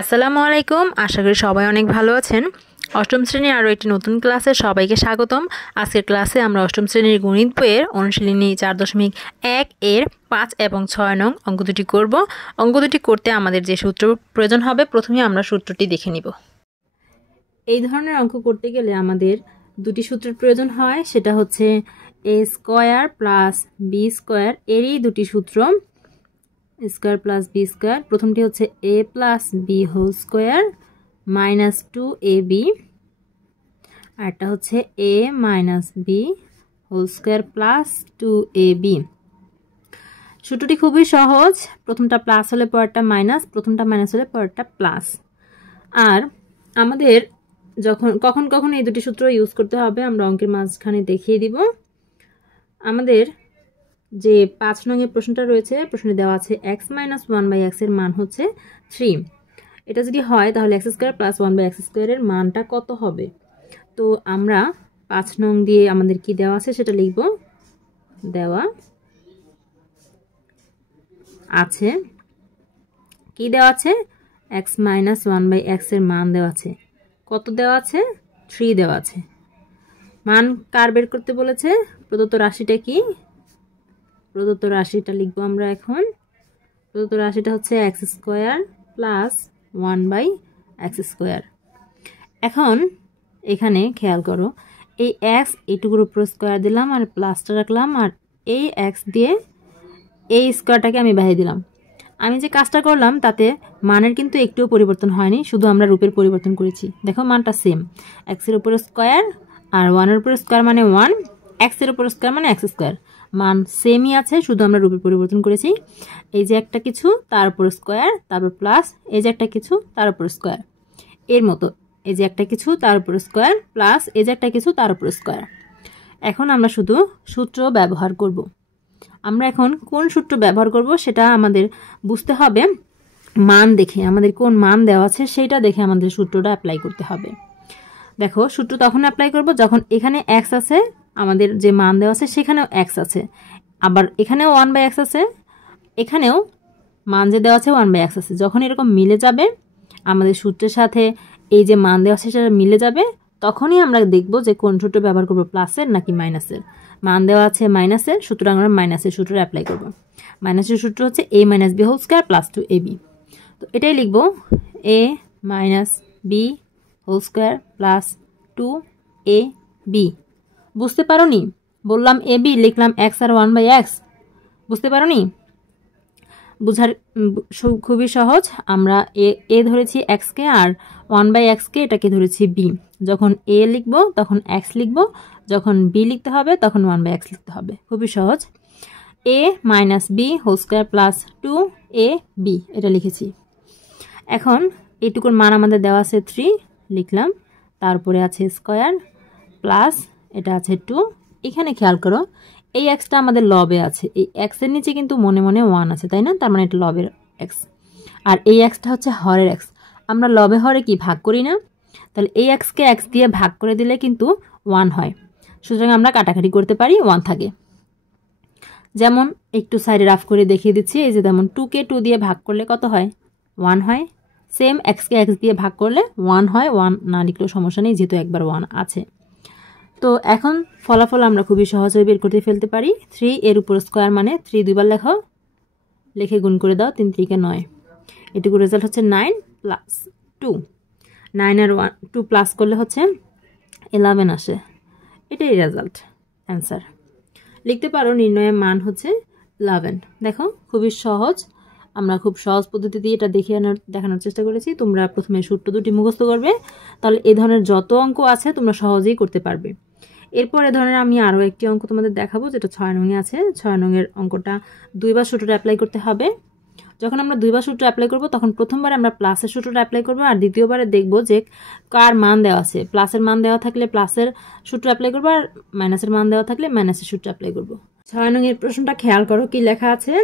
আসসালামু আলাইকুম। আশা করি সবাই অনেক ভালো আছেন। অষ্টম শ্রেণীর আরও একটি নতুন ক্লাসে সবাইকে স্বাগতম। আজকের ক্লাসে আমরা অষ্টম শ্রেণীর গণিত বইয়ের অনুশীলনী 4.1 এর 5 এবং 6 নং অঙ্ক দুটি করব। অঙ্ক দুটি করতে আমাদের যে সূত্র প্রয়োজন হবে, প্রথমে আমরা সূত্রটি দেখে নিব। এই ধরনের অঙ্ক করতে গেলে আমাদের দুটি সূত্রের প্রয়োজন হয়, সেটা হচ্ছে a square plus b square. এরই দুটি সূত্র, স্কয়ার প্লাস বি স্কয়ার। প্রথমটি হচ্ছে a plus B whole square minus 2ab, আরটা হচ্ছে a minus B whole square plus 2ab। সূত্রটি খুবই সহজ, প্রথমটা প্লাস হলে পরেরটা মাইনাস, প্রথমটা মাইনাস হলে পরেরটা প্লাস। আর আমাদের কখন এই দুটি সূত্র ইউজ করতে হবে আমরা অঙ্কের মাঝখানে দেখিয়ে দিব। আমাদের যে 5 নং এর প্রশ্নটা রয়েছে, প্রশ্নে দেওয়া আছে x মাইনাস 1/x এর মান হচ্ছে 3। এটা যদি হয় তাহলে x স্কয়ার প্লাস 1/x স্কয়ারের মানটা কত হবে? তো আমরা 5 নং দিয়ে আমাদের কি দেওয়া আছে সেটা লিখব। দেওয়া আছে, কি দেওয়া আছে? x মাইনাস 1/x এর মান দেওয়া আছে। কত দেওয়া আছে? 3 দেওয়া আছে। মান কার বের করতে বলেছে? প্রদত্ত রাশিটা কি? প্রদত্ত রাশিটা লিখবো আমরা এখন। প্রদত্ত রাশিটা হচ্ছে x square plus 1/x square. এখন এখানে খেয়াল করো, এই x এইটুকুর উপর স্কয়ার দিলাম আর প্লাসটা রাখলাম, আর এই x দিয়ে এই স্কয়ারটাকে আমি বাহিয়ে দিলাম। আমি যে কাজটা করলাম তাতে মানের কিন্তু একটুও পরিবর্তন হয়নি, শুধু আমরা রূপের পরিবর্তন করেছি। দেখো মানটা সেম, x এর উপর স্কয়ার আর 1 এর উপর স্কয়ার মানে 1, x এর উপর স্কয়ার মানে x স্কয়ার। মান সেমই আছে, শুধু আমরা রূপের পরিবর্তন করেছি। এই যে একটা কিছু তার উপর স্কয়ার, তারপর প্লাস, এই যে একটা কিছু তার উপর স্কয়ার, এর মতো এই যে একটা কিছু তার উপর স্কয়ার প্লাস এই যে একটা কিছু তার উপর স্কয়ার। এখন আমরা শুধু সূত্র ব্যবহার করব। আমরা এখন কোন সূত্র ব্যবহার করব সেটা আমাদের বুঝতে হবে। মান দেখে, আমাদের কোন মান দেওয়া আছে সেইটা দেখে আমাদের সূত্রটা অ্যাপ্লাই করতে হবে। দেখো সূত্র তখন অ্যাপ্লাই করব যখন এখানে x আছে, আমাদের যে মান দেওয়া আছে সেখানেও x আছে, আবার এখানেও 1/x আছে, এখানেও মান যে দেওয়া আছে 1/x আছে। যখন এরকম মিলে যাবে, আমাদের সূত্রের সাথে এই যে মান দেওয়া আছে সেটা মিলে যাবে, তখনই আমরা দেখব যে কোন সূত্র ব্যবহার করব, প্লাসের নাকি মাইনাসের। মান দেওয়া আছে মাইনাসের, সুতরাং আমরা মাইনাসের সূত্র অ্যাপ্লাই করব। মাইনাসের সূত্র হচ্ছে a minus B whole square plus 2ab। তো এটাই লিখব, a minus B whole square plus 2ab। বুঝতে পারোনি? বললাম ab, লিখলাম x আর 1/x। বুঝতে পারোনি? বুঝার খুবই সহজ। আমরা a ধরেছি x কে আর 1/x কে এটাকে ধরেছি b। যখন a লিখব তখন x লিখব, যখন b লিখতে হবে তখন 1/x লিখতে হবে। খুবই সহজ। a minus B whole square plus 2ab এটা লিখেছি। এখন এইটুকুর মান আমাদের দেওয়া আছে 3, লিখলাম। তারপরে আছে স্কয়ার প্লাস এটা আছে 2। এখানে খেয়াল করো, এই এক্সটা আমাদের লবে আছে, এই এক্স এর নিচে কিন্তু মনে মনে 1 আছে, তাই না? তার মানে এটা লবের এক্স। আর এই এক্সটা হচ্ছে হরের এক্স। আমরা লবে হরে কি ভাগ করি না? তাহলে এই এক্সকে এক্স দিয়ে ভাগ করে দিলে কিন্তু 1 হয়। সুতরাং আমরা কাটাকাটি করতে পারি, 1 থাকে। যেমন একটু সাইডে রাফ করে দেখিয়ে দিচ্ছি, এই যে যেমন 2কে 2 দিয়ে ভাগ করলে কত হয়? 1 হয়। সেম এক্সকে এক্স দিয়ে ভাগ করলে 1 হয়। 1 না লিখলেও সমস্যা নেই, যেহেতু একবার 1 আছে। তো এখন ফলাফল আমরা খুবই সহজে বের করতে ফেলতে পারি। 3 এর উপর স্কয়ার মানে 3 দুইবার লেখো, লিখে গুণ করে দাও, 3 3 9। এটুকু রেজাল্ট হচ্ছে 9 প্লাস 2। 9 আর 2 প্লাস করলে হচ্ছে 11 আসে। এটাই রেজাল্ট, অ্যান্সার। লিখতে পারো নির্ণয়ের মান হচ্ছে 11। দেখো খুবই সহজ, আমরা খুব সহজ পদ্ধতি দিয়ে এটা দেখানোর চেষ্টা করেছি। তোমরা প্রথমে সূত্র দুটি মুখস্থ করবে, তাহলে এই ধরনের যত অঙ্ক আছে তোমরা সহজেই করতে পারবে। এরপর এ ধরনের আমি আরও একটি অঙ্ক তোমাদের দেখাবো, যেটা 6 নং আছে। 6 নংয়ের অঙ্কটা দুইবার সূত্রটা অ্যাপ্লাই করতে হবে। যখন আমরা দুইবার সূত্র অ্যাপ্লাই করব তখন প্রথমবারে আমরা প্লাসের সূত্রটা অ্যাপ্লাই করব, আর দ্বিতীয়বারে দেখব যে কার মান দেওয়া আছে। প্লাসের মান দেওয়া থাকলে প্লাসের সূত্র অ্যাপ্লাই করব, আর মাইনাসের মান দেওয়া থাকলে মাইনাসের সূত্র অ্যাপ্লাই করব। 6 নংয়ের প্রশ্নটা খেয়াল করো, কি লেখা আছে?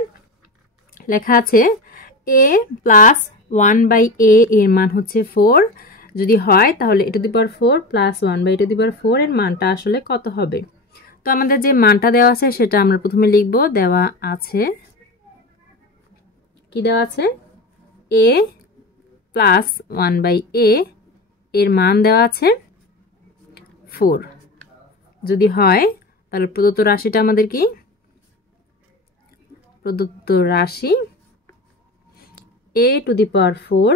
লেখা আছে a প্লাস 1/a এর মান হচ্ছে 4। যদি হয় তাহলে a⁴ প্লাস 1/a⁴ এর মানটা আসলে কত হবে? তো আমাদের যে মানটা দেওয়া আছে সেটা আমরা প্রথমে লিখব। দেওয়া আছে, কি দেওয়া আছে? a প্লাস 1/a এর মান দেওয়া আছে 4। যদি হয় তাহলে প্রদত্ত রাশিটা আমাদের কি? প্রদত্ত রাশি a to the power 4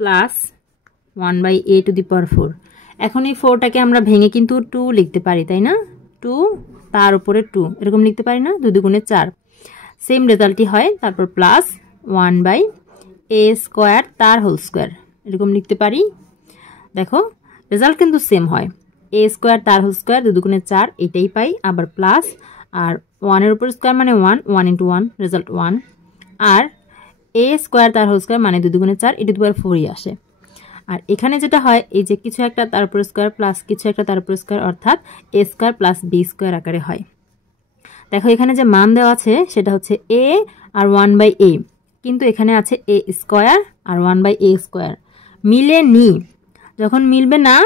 plus 1/a to the power 4। এখন এই 4টাকে আমরা ভেঙে কিন্তু 2 লিখতে পারি, তাই না? 2 তার উপরে 2 এরকম লিখতে পারি না? 2 দুগুণে 4, সেম রেজাল্টই হয়। তারপর প্লাস 1/a স্কোয়ার তার হোল স্কোয়ার এরকম লিখতে পারি। দেখো রেজাল্ট কিন্তু সেম হয়, a স্কোয়ার তার হোল স্কোয়ার 2 দুগুণে 4 এটাই পাই, আবার প্লাস আর 1 উপর স্কোয়ার মানে 1, 1 ইন্টু 1 রেজাল্ট 1, আর a স্কোয়ার তার হোল স্কোয়ার মানে 2 দুগুণে 4 এটি 4ই আসে। আর এখানে যেটা হয় এই যে কিছু একটা তার উপর স্কোয়ার প্লাস কিছু একটা তার উপর স্কোয়ার অর্থাৎ a square plus b square আকারে হয়। দেখো এখানে যে মান দেওয়া আছে সেটা হচ্ছে a আর 1/a, কিন্তু এখানে আছে a square R 1/a square মিলে নি। যখন মিলবে না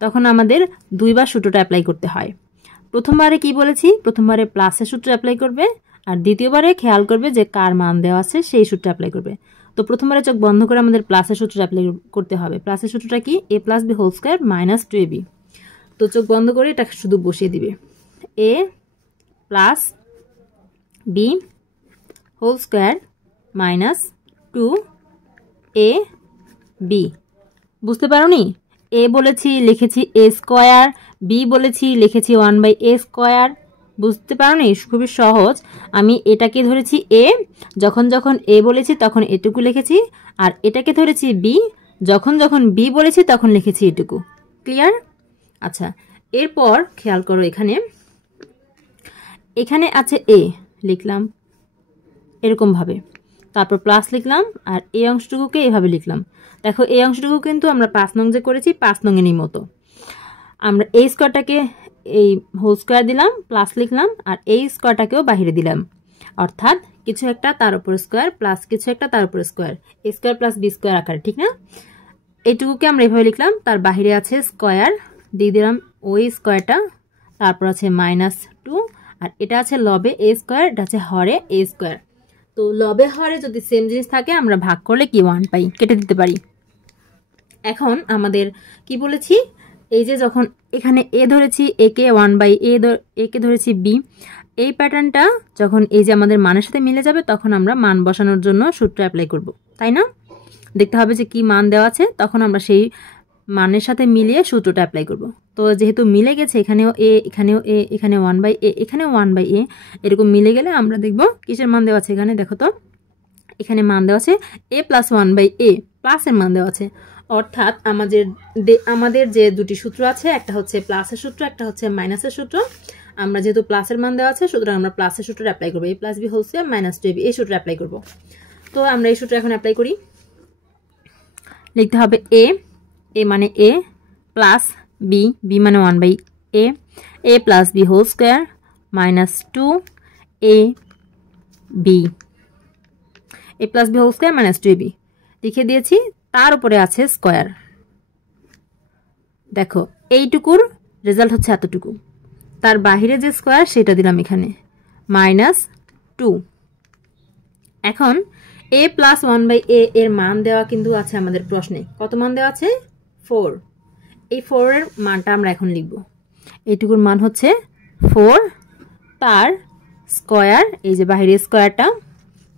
তখন আমাদের দুইবার সূত্রটা অ্যাপ্লাই করতে হয়। প্রথমবারে কি বলেছি? প্রথমবারে প্লাসের সূত্র অ্যাপ্লাই করবে, আর দ্বিতীয়বারে খেয়াল করবে যে কার মান দেওয়া আছে সেই সূত্র অ্যাপ্লাই করবে। তো প্রথমবারে চোখ বন্ধ করে আমাদের প্লাসের সূত্র অ্যাপ্লাই করতে হবে। প্লাসের সূত্রটা কি? a plus B whole square minus 2ab। তো চোখ বন্ধ করে এটা শুধু বসিয়ে দিবে, a plus B whole square minus 2ab। বুঝতে পারো নি? a বলেছি লিখেছি a স্কোয়ার, b বলেছি লিখেছি 1/a স্কোয়ার। বুঝতে পারো নি? খুবই সহজ। আমি এটাকে ধরেছি a, যখন যখন a বলেছি তখন এটুকু লিখেছি, আর এটাকে ধরেছি b, যখন যখন b বলেছি তখন লিখেছি এটুকু। ক্লিয়ার? আচ্ছা, এরপর খেয়াল করো এখানে আছে a, লিখলাম এরকমভাবে, তারপর প্লাস লিখলাম, আর এই অংশটুকুকে এভাবে লিখলাম। দেখো এই অংশটুকু কিন্তু আমরা 5 নং যে করেছি 5 নংয়েরই মতো। আমরা এই স্কোয়ারটাকে এই হোল স্কোয়ার দিলাম, প্লাস লিখলাম, আর এই স্কোয়ারটাকেও বাহিরে দিলাম, অর্থাৎ কিছু একটা তার উপর স্কোয়ার প্লাস কিছু একটা তার উপর স্কোয়ার, এ স্কোয়ার প্লাস বি স্কোয়ার আকারে, ঠিক না? এইটুকুকে আমরা এভাবে লিখলাম, তার বাহিরে আছে স্কোয়ার দিয়ে দিলাম ওই স্কোয়ারটা, তারপর আছে -2, আর এটা আছে লবে এ স্কোয়ার, এটা আছে হরে এ স্কোয়ার। তো লবে হরে যদি সেম জিনিস থাকে আমরা ভাগ করলে কি 1 পাই, কেটে দিতে পারি। এখন আমাদের কি বলেছি? এই যে যখন এখানে a ধরেছি a কে 1/a, a কে ধরেছি b, এই প্যাটার্নটা যখন এই যে আমাদের মানের সাথে মিলে যাবে তখন আমরা মান বসানোর জন্য সূত্র অ্যাপ্লাই করব, তাই না? দেখতে হবে যে কি মান দেওয়া আছে, তখন আমরা সেই মানের সাথে মিলিয়ে সূত্রটা অ্যাপ্লাই করব। তো যেহেতু মিলে গেছে এখানেও a, এখানেও a, এখানে 1/a, এখানেও 1/a, এরকম মিলে গেলে আমরা দেখব কিসের মান দেওয়া আছে। এখানে দেখো তো এখানে মান দেওয়া আছে a প্লাস 1/a, প্লাসের মান দেওয়া আছে, অর্থাৎ আমাদের যে দুটি সূত্র আছে, একটা হচ্ছে প্লাসের সূত্র, একটা হচ্ছে মাইনাসের সূত্র। আমরা যেহেতু প্লাসের মান দেওয়া আছে সুতরাং আমরা প্লাসের সূত্র অ্যাপ্লাই করবো, a plus B whole square minus 2ab, এই সূত্র অ্যাপ্লাই করব। তো আমরা এই সূত্র এখন অ্যাপ্লাই করি। লিখতে হবে a মানে a প্লাস b মানে 1/a, a plus B whole square minus 2ab, a plus B whole square minus 2ab লিখে দিয়েছি। তার উপরে আছে স্কয়ার। দেখো এইটুকুর রেজাল্ট হচ্ছে এতটুকু, তার বাহিরে যে স্কয়ার সেটা দিলাম এখানে -2। এখন a প্লাস 1/a এর মান দেওয়া কিন্তু আছে আমাদের প্রশ্নে। কত মান দেওয়া আছে? 4। এই 4 এর মানটা আমরা এখন লিখব। এইটুকুর মান হচ্ছে 4, তার স্কয়ার, এই যে বাহিরে স্কয়ারটা,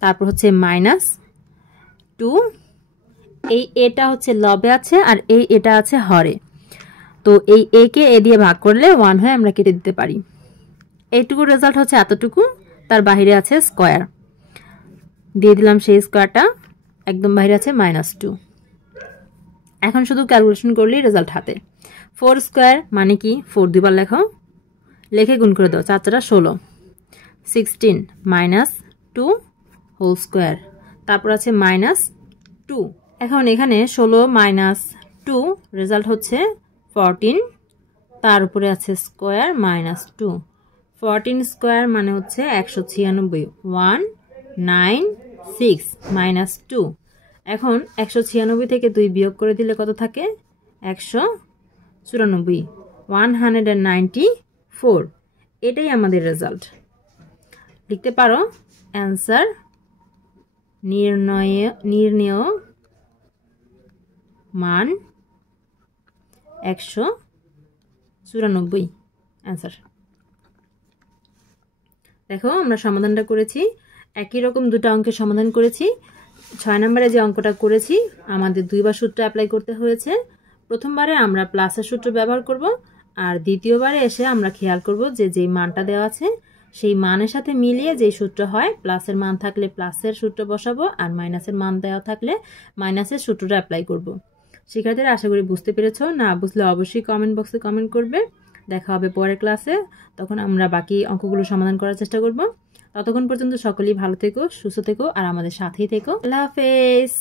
তারপর হচ্ছে -2, এই এটা হচ্ছে লবে আছে আর এই এটা আছে হরে। তো এই a কে a দিয়ে ভাগ করলে 1 হয়ে আমরা কেটে দিতে পারি। এইটুকুর রেজাল্ট হচ্ছে এতটুকু, তার বাহিরে আছে স্কয়ার, দিয়ে দিলাম সেই স্কয়ারটা, একদম বাহিরে আছে -2। এখন শুধু ক্যালকুলেশন করলেই রেজাল্ট হাতে। 4 স্কয়ার মানে কি? 4 দুইবার লেখো, লিখে গুণ করে দাও, 4 4 16, 16 -2 হোল স্কয়ার, তারপর আছে -2। এখন এখানে 16 - 2 রেজাল্ট হচ্ছে 14, তার উপরে আছে স্কয়ার -2, 14 স্কয়ার মানে হচ্ছে 196, 196 -2। এখন 196 থেকে 2 বিয়োগ করে দিলে কত থাকে? 194, 194। এটাই আমাদের রেজাল্ট। লিখতে পারো অ্যান্সার নির্ণয় মান 194 অ্যান্সার। দেখো আমরা সমাধানটা করেছি, একই রকম দুটো অঙ্কের সমাধান করেছি। 6 নম্বরে যে অঙ্কটা করেছি আমাদের দুইবার সূত্র অ্যাপ্লাই করতে হয়েছে। প্রথমবারে আমরা প্লাসের সূত্র ব্যবহার করব, আর দ্বিতীয়বারে এসে আমরা খেয়াল করব যে যেই মানটা দেওয়া আছে সেই মানের সাথে মিলিয়ে যেই সূত্র হয়, প্লাসের মান থাকলে প্লাসের সূত্র বসাবো, আর মাইনাসের মান দেওয়া থাকলে মাইনাসের সূত্রটা অ্যাপ্লাই করব। শিক্ষার্থীরা আশা করি বুঝতে পেরেছো। না বুঝলে অবশ্যই কমেন্ট বক্সে কমেন্ট করবে। দেখা হবে পরের ক্লাসে, তখন আমরা বাকি অঙ্কগুলো সমাধান করার চেষ্টা করব। ততক্ষণ পর্যন্ত সকলেই ভালো থেকো, সুস্থ থেকো, আর আমাদের সাথেই থেকো। আল্লাহ হাফেজ।